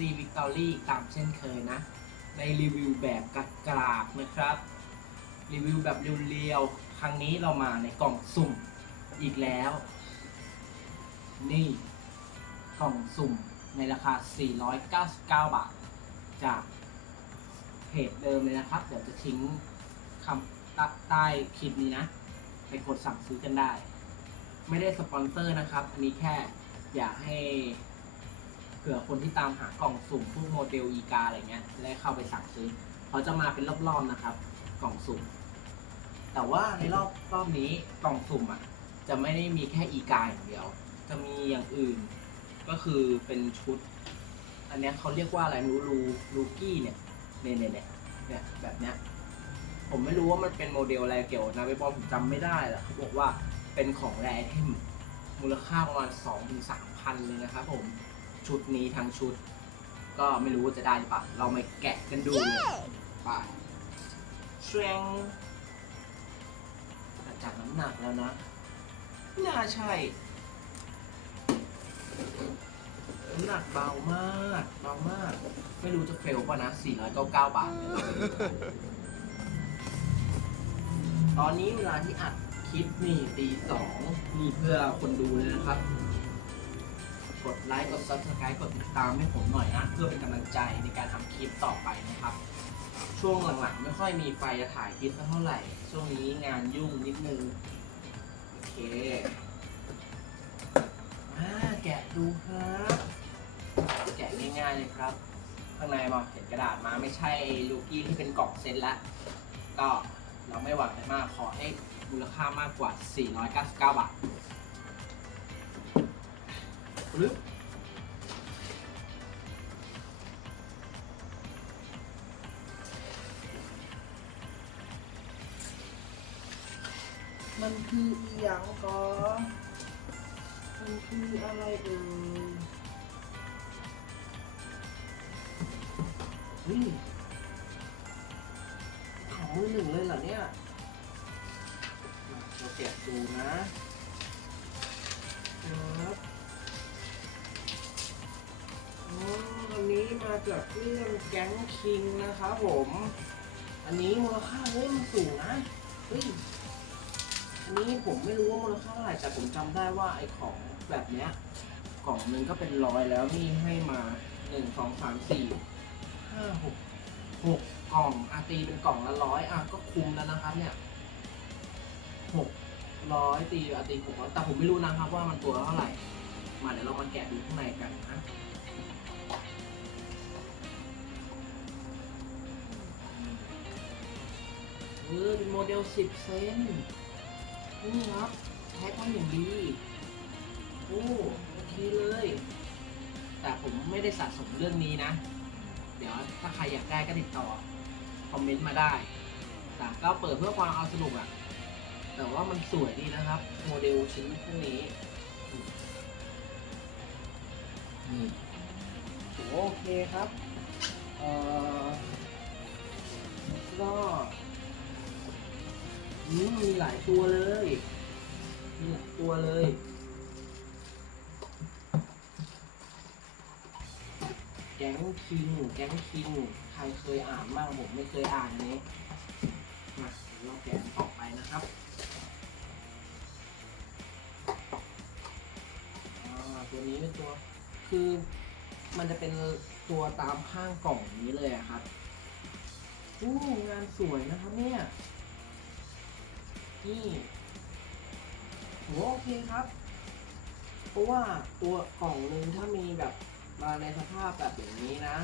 ครับมาพบกับ IC Victory ตามเช่นเคยนะ ในรีวิวแบบกักกรากนะครับ รีวิวแบบเรียวๆ ครั้งนี้เรามาในกล่องสุ่มอีกแล้ว นี่กล่องสุ่มในราคา 499 บาท จากเพจเดิมเลยนะครับ เดี๋ยวจะทิ้งคำตใต้คลิปนี้นะ ไปกดสั่งซื้อกันได้ ไม่ได้สปอนเซอร์นะครับ อันนี้แค่อยากให้ เผื่อคนที่ตามหากล่องสุ่มพวกโมเดลอีกาอะไรเงี้ยจะได้เข้าไปสั่งซื้อเขาจะมาเป็นรอบๆนะครับ กล่องสุ่ม แต่ว่าในรอบรอบนี้กล่องสุ่มอะจะไม่ได้มีแค่อีกาอย่างเดียว จะมีอย่างอื่น ก็คือเป็นชุด อันเนี้ยเขาเรียกว่าอะไรไม่รู้ลูลูกี้เนี่ยเนี่ยเนี่ยเนี่ยเนี่ยแบบเนี้ยผมไม่รู้ว่ามันเป็นโมเดลอะไรเกี่ยวนะไปบอลผมจำไม่ได้แหละเขาบอกว่าเป็นของแรไอเทมมูลค่าประมาณ2-3ถึงพันเลยนะครับผม ชุดนี้ทั้งชุด ก็ไม่รู้ว่าจะได้หรือเปล่าเรามาแกะกันดูเลยไปเชงแต่จากน้ำหนักแล้วนะน่าใช่น้ำหนักเบามากเบามาก ไม่รู้จะเฟลป่ะนะ 499 บาทเนี่ยตอนนี้เวลาที่อัดคลิปนี่ตีสองนี่เพื่อคนดูเลยนะครับ กดไลค์กด subscribe กดติดตามให้ผมหน่อยนะ เพื่อเป็นกำลังใจในการทำคลิปต่อไปนะครับ ช่วงหลังๆ ไม่ค่อยมีไฟจะถ่ายคลิปเท่าไหร่ ช่วงนี้งานยุ่งนิดนึง โอเคอ่าแกะดูครับ แกะง่ายๆเลยครับข้างในมาเห็นกระดาษมาไม่ใช่ลูกี้ที่เป็นกล่องเซ็ตละก็เราไม่หวังอะไรมากขอให้มูลค่ามากกว่า 499 บาท หรือมันคืออีหยังก็มันคืออะไรเอ่ยเฮ้ยของหนึ่งเลยเหรอเนี่ยเราแกะดูนะครับ อันนี้มาจากเรื่องแก๊งคิงนะครับผม อันนี้มูลค่าเฮ้ยมันสูงนะเฮ้ยอันนี้ผมไม่รู้ว่ามูลค่าเท่าไหร่แต่ผมจำได้ว่าไอ้ของแบบเนี้ยกล่องหนึงก็เป็นร้อยแล้วนี่ให้มาหนึ่งสองสามสี่ห้าหกหกกล่องอาตีเป็นกล่องละร้อยอะก็คุ้มแล้วนะครับ เนี่ยหกร้อยตีอาตีหกร้อยแต่ผมไม่รู้นะครับว่ามันตัวเท่าไหร่ มาเดี๋ยวเรามาแกะดูข้างในกันนะ เออเป็นโมเดลสิบเซนนี่ครับแท็กมาอย่างดีโอ้โอเคเลย แต่ผมไม่ได้สะสมเรื่องนี้นะ เดี๋ยวถ้าใครอยากได้ก็ติดต่อ คอมเมนต์มาได้ แต่ก็เปิดเพื่อความเอาสนุกอะแต่ว่ามันสวยดีนะครับ โมเดลชิ้นพวกนี้นี่โอเคครับ เอ่อก็ อืมมีหลายตัวเลย มีหลายตัวเลย แก๊งคิง แก๊งคิง ใครเคยอ่านบ้างผมไม่เคยอ่านนี้ มาเราแกะต่อไปนะครับตัวนี้เป็นตัวคือมันจะเป็นตัวตามข้างกล่องนี้เลยครับอู้งานสวยนะครับเนี่ย นี่โหโอเคครับ เพราะว่าตัวกล่องหนึ่งถ้ามีแบบมาในสภาพแบบอย่างนี้นะ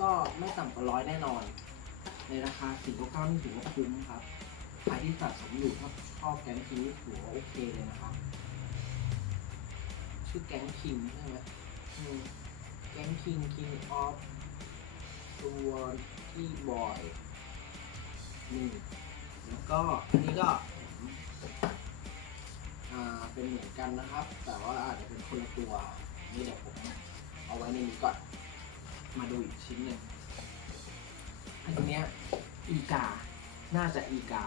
ก็ไม่ต่ำกว่าร้อยแน่นอน ในราคาสี่เก้านี่ถือว่าคุ้มครับใครที่สะสมอยู่ถ้าชอบแก๊งคิงนี่ถือว่าโอเคเลยนะครับ ชื่อแก๊งคิงใช่ไหมแก๊งคิงคิงออฟตัวที่บอยนี่แล้วก็อันนี้ก็ เป็นเหมือนกันนะครับ แต่ว่าอาจจะเป็นคนละตัวนี่เดี๋ยวผมเอาไว้ในนี้ก่อน มาดูอีกชิ้นหนึ่งอันเนี้ยอีกา น่าจะอีกา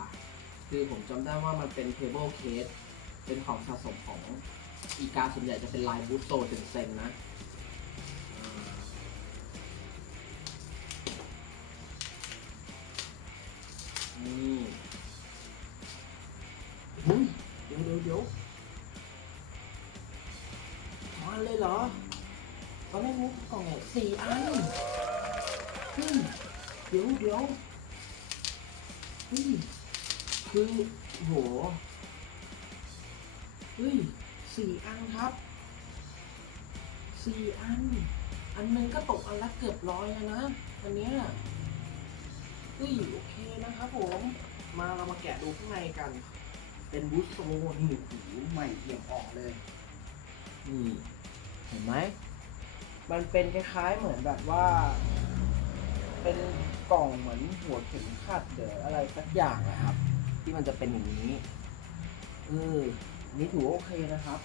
คือผมจำได้ว่ามันเป็นเทเบิลเคสเป็นของสะสมของอีกาส่วนใหญ่จะเป็นลายบูสโตถึงเซนนะ ดี๋ยวเดี๋ยวเฮ้ยคือโหเฮ้ยสี่อันครับสี่อัน อันหนึงก็ตกอันละเกือบร้อยแล้วนะอันเนี้ยเฮ้ยโอเคนะครับผม มาเรามาแกะดูข้างในกัน เป็นบูสโซนี่หูใหม่เอี่ยมออกเลยนี่เห็นไหมมันเป็นคล้ายๆเหมือนแบบว่า เป็นกล่องเหมือนหัวเข็มขัดเดี๋ยวอะไรสักอย่างนะครับ ที่มันจะเป็นอย่างนี้เออนนี้ถือว่าโอเคนะครับ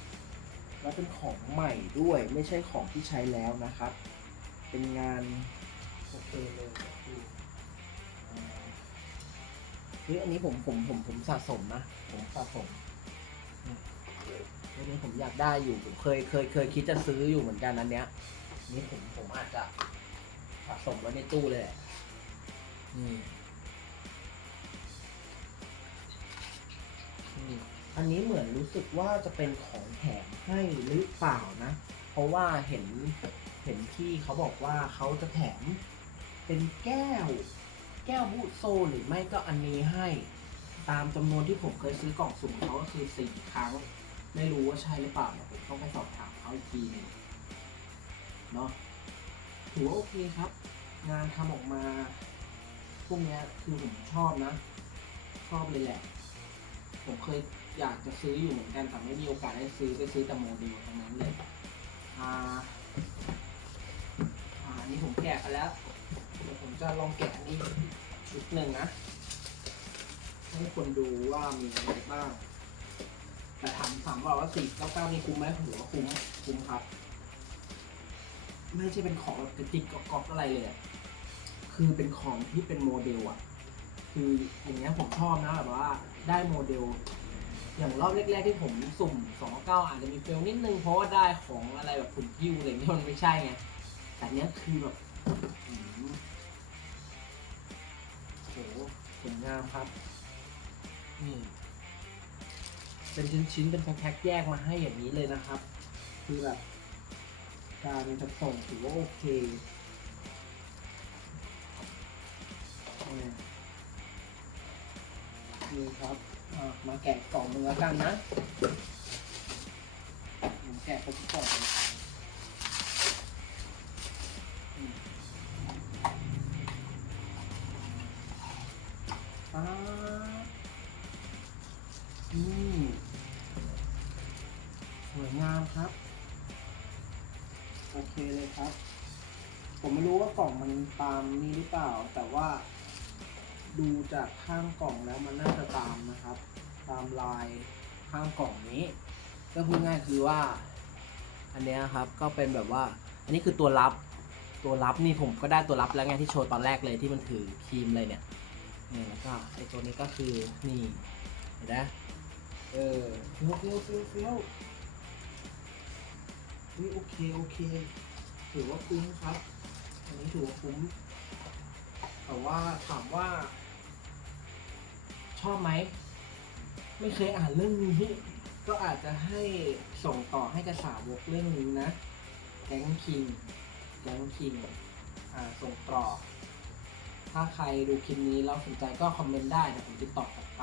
แล้วเป็นของใหม่ด้วยไม่ใช่ของที่ใช้แล้วนะครับ เป็นงานโอเคเลยเฮ้ยอันนี้ผมผมผมผมสะสมนะผมสะสมนี่อันนี้ผมอยากได้อยู่ผมเคยเคยเคยคิดจะซื้ออยู่เหมือนกันอันเนี้ยนี่ผมผมอาจจะะสมไว้ในตู้เลยแหละนี่นี่อันนี้เหมือนรู้สึกว่าจะเป็นของแถมให้หรือเปล่านะ เพราะว่าเห็นเห็นที่เขาบอกว่าเขาจะแถมเป็นแก้ว แก้วบูโซหรือไม่ก็อันนี้ให้ ตามจำนวนที่ผมเคยซื้อกล่องสุ่มเขาก็คือสี่ครั้ง ไม่รู้ว่าใช่หรือเปล่าเดี๋ยวผมต้องไปสอบถามเขาอีกทีหนึงเนาะ ถือว่าโอเคครับ งานทำออกมาพวกเนี้ยคือผมชอบนะ ชอบเลยแหละ ผมเคยอยากจะซื้ออยู่เหมือนกันแต่ไม่มีโอกาสได้ซื้อไปซื้อแต่โมเดลทั้งนั้นเลยอ่าอ่านี่ผมแกะไปแล้วเดี๋ยวผมจะลองแกะนี้ชุดหนึ่งนะ ให้คนดูว่ามีอะไรบ้างแต่ถามถามว่าว่าสี่เก้าเก้านี่คุ้มไหมผมว่าคุ้มคุ้มครับ ไม่ใช่เป็นของแบบกระติกก๊อกๆอะไรเลยอะคือเป็นของที่เป็นโมเดลอะคืออย่างเงี้ยผมชอบนะแบบว่าได้โมเดล อย่างรอบแรกๆที่ผมสุ่มสองเก้าอาจจะมีเฟลนิดนึงเพราะว่าได้ของอะไรแบบถุงยิ้วอะไรเงี้ยมันไม่ใช่ไงแต่เนี้ยคือแบบอืมโหสวยงามครับนี่เป็นชิ้นๆเป็นแพ็คๆแยกมาให้อย่างนี้เลยนะครับ คือแบบ การจะส่งถือว่าโอเคนี่ครับมาแกะกล่องหนึงแล้วกันนะผมแกะไปทุกกล่อง โอเคเลยครับ ผมไม่รู้ว่ากล่องมันตามนี้หรือเปล่า แต่ว่าดูจากข้างกล่องแล้วมันน่าจะตามนะครับ ตามลายข้างกล่องนี้ ก็พูดง่ายคือว่า อันเนี้ยครับก็เป็นแบบว่า อันนี้คือตัวรับตัวรับนี่ผมก็ได้ตัวรับแล้วไงที่โชว์ตอนแรกเลยที่มันถือครีมเลยเนี่ยนี่แล้วก็ไอตัวนี้ก็คือนี่เห็นไหมเออเฟี้ยวเฟี้ยวเฟี้ยว เฟี้ยวนี่โอเคโอเคถือว่าคุ้มครับ อันนี้ถือว่าคุ้ม แต่ว่าถามว่า ชอบไหม ไม่เคยอ่านเรื่องนี้ ก็อาจจะให้ส่งต่อให้กระสาวกเรื่องนี้นะ แก๊งคิง แก๊งคิง อ่า ส่งต่อ ถ้าใครดูคลิปนี้แล้วสนใจก็คอมเมนต์ได้เดี๋ยวผมติดต่อกลับไป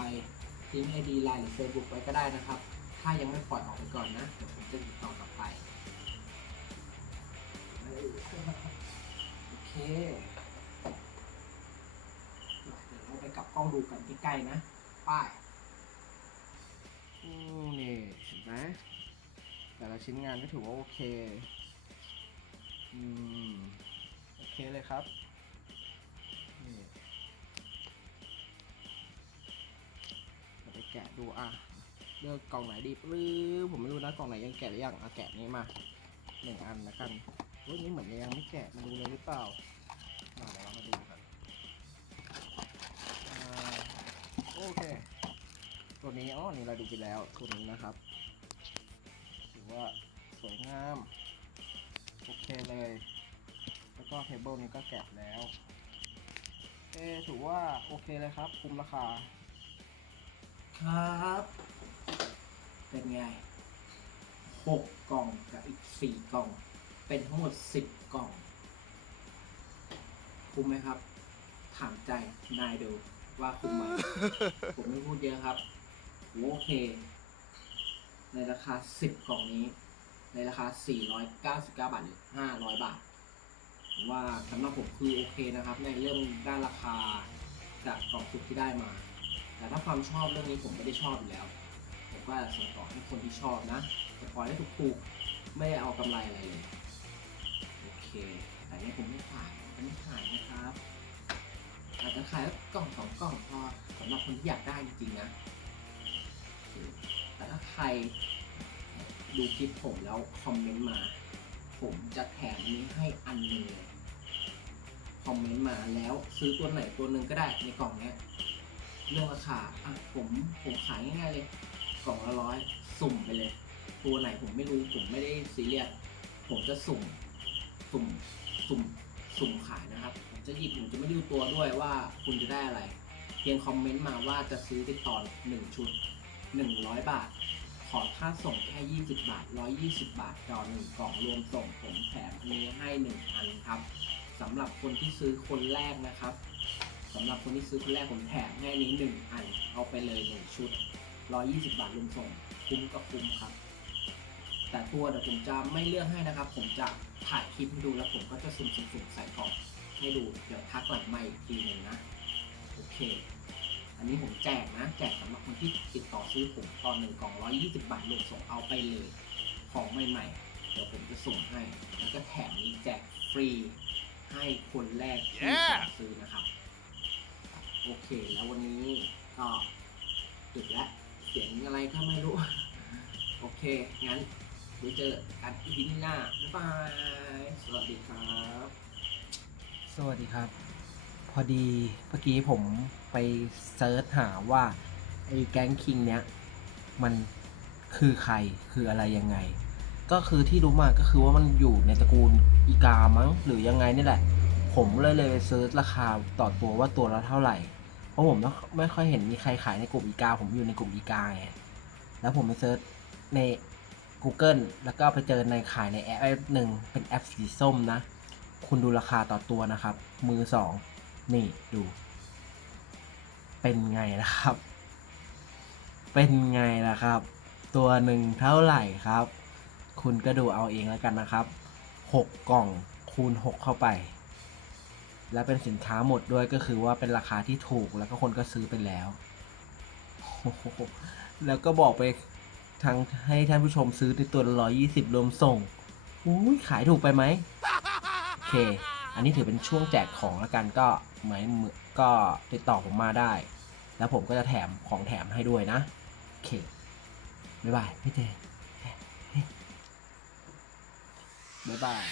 ทิ้งไอดีไลน์หรือ Facebook ไว้ก็ได้นะครับ ถ้ายังไม่ปล่อยออกไปก่อนนะ เดี๋ยวผมจะติดต่อกลับไป โอเคเดี๋ยวเราไปกลับกล้องดูกันใกล้ๆนะ ป้ายอืมนี่เห็นไหมแต่ละชิ้นงานก็ถือว่าโอเค อืม โอเคเลยครับ นี่ไปแกะดูอะเลือกกล่องไหนดีหรือผมไม่รู้นะกล่องไหนยังแกะหรือยังเอาแกะนี้มาหนึ่งอันแล้วกัน เฮ้ยนี่เหมือนยังไม่แกะมาดูเลยหรือเปล่ามาเดี๋ยวเรามาดูกันโอเค ตัวนี้อ๋อนี่เราดูไปแล้วตัวนี้นะครับถือว่าสวยงามโอเคเลย แล้วก็เทเบิลนี้ก็แกะแล้วเอถือว่าโอเคเลยครับ คุ้มราคา ครับ เป็นไงหกกล่องกับอีกสี่กล่อง เป็นทั้งหมดสิบกล่อง คุ้มไหมครับ ถามใจนายดูว่าคุ้มไหม ผมไม่พูดเยอะครับ โอเค ในราคาสิบกล่องนี้ ในราคา 499 บาทหรือ 500 บาทผมว่าสำหรับผมคือโอเคนะครับ ในเรื่องด้านราคาจากกล่องสุดที่ได้มา แต่ถ้าความชอบเรื่องนี้ผมไม่ได้ชอบอยู่แล้ว ผมก็ส่งต่อให้คนที่ชอบนะแต่ปล่อยให้ถูกๆไม่ได้เอากำไรอะไรเลย เคแต่นี่ผมไม่ขายผมไม่ขายนะครับอาจจะขายกล่องสองกล่องพอสำหรับคนที่อยากได้จริงๆนะแต่ถ้าใครดูคลิปผมแล้วคอมเมนต์มา ผมจะแถมนี้ให้อันหนึ่งเลยคอมเมนต์มาแล้วซื้อตัวไหนตัวหนึ่งก็ได้ในกล่องเนี้ยเรื่องราคาอะผมผมขายง่ายๆเลย กล่องละร้อยสุ่มไปเลย ตัวไหนผมไม่รู้ผมไม่ได้ซีเรียสผมจะสุ่ม สุ่มสุ่มสุ่มขายนะครับผมจะหยิบผมจะไม่ดูตัวด้วยว่าคุณจะได้อะไร เพียงคอมเมนต์มาว่าจะซื้อติดต่อหนึ่งชุด 100 บาท ขอค่าส่งแค่ 20 บาท 120 บาทต่อหนึ่งกล่องรวมส่งผมแถมนี้ให้1อันครับสำหรับคนที่ซื้อคนแรกนะครับสำหรับคนที่ซื้อคนแรกผมแถมให้นี้1อันเอาไปเลย1ชุด 120 บาทรวมส่งคุ้มก็คุ้มครับ แต่ตัวเดี๋ยวผมจะไม่เลือกให้นะครับ ผมจะถ่ายคลิปให้ดูแล้วผมก็จะสุ่มๆๆใส่กล่องให้ดู เดี๋ยวทักหลังไม่อีกทีหนึ่งนะ โอเค อันนี้ผมแจกนะ แจกสำหรับคนที่ติดต่อซื้อผมตอนหนึ่งกล่อง120บาทรวมส่งเอาไปเลย ของใหม่ๆ เดี๋ยวผมจะส่งให้ แล้วก็แถมนี้แจกฟรีให้คนแรกที่ Yeah สั่งซื้อนะครับ โอเคแล้ววันนี้ก็ดึกแล้วเสียงอะไรก็ไม่รู้ โอเค งั้น ไว้เจอกันอีพีหน้าบ๊ายบายสวัสดีครับ สวัสดีครับ พอดีเมื่อกี้ผมไปเซิร์ชหาว่าไอ้แก๊งคิงเนี้ยมันคือใครคืออะไรยังไง ก็คือที่รู้มาก็คือว่ามันอยู่ในตระกูลอีกามั้งหรือยังไงนี่แหละ ผมเลยเลยไปเซิร์ชราคาต่อตัวว่าตัวละเท่าไหร่ เพราะผมไม่ค่อยเห็นมีใครขายในกลุ่มอีกา ผมอยู่ในกลุ่มอีกาไงแล้วผมไปเซิร์ชใน Google แล้วก็ไปเจอในขายในแอปแอปหนึ่งเป็นแอปสีส้มนะ คุณดูราคาต่อตัวนะครับ มือสองนี่ดู เป็นไงล่ะครับ เป็นไงล่ะครับ ตัวหนึ่งเท่าไหร่ครับ คุณก็ดูเอาเองแล้วกันนะครับหกกล่องคูณหกเข้าไป และเป็นสินค้าหมดด้วยก็คือว่าเป็นราคาที่ถูกแล้วก็คนก็ซื้อไปแล้ว แล้วก็บอกไป ทางให้ท่านผู้ชมซื้อในตัวละ120 รวมส่งอุ้ยขายถูกไปไหมโอเค อันนี้ถือเป็นช่วงแจกของแล้วกันก็เหมือนก็ติดต่อผมมาได้ แล้วผมก็จะแถมของแถมให้ด้วยนะ โอเค บ๊ายบาย พี่เจบ๊ายบาย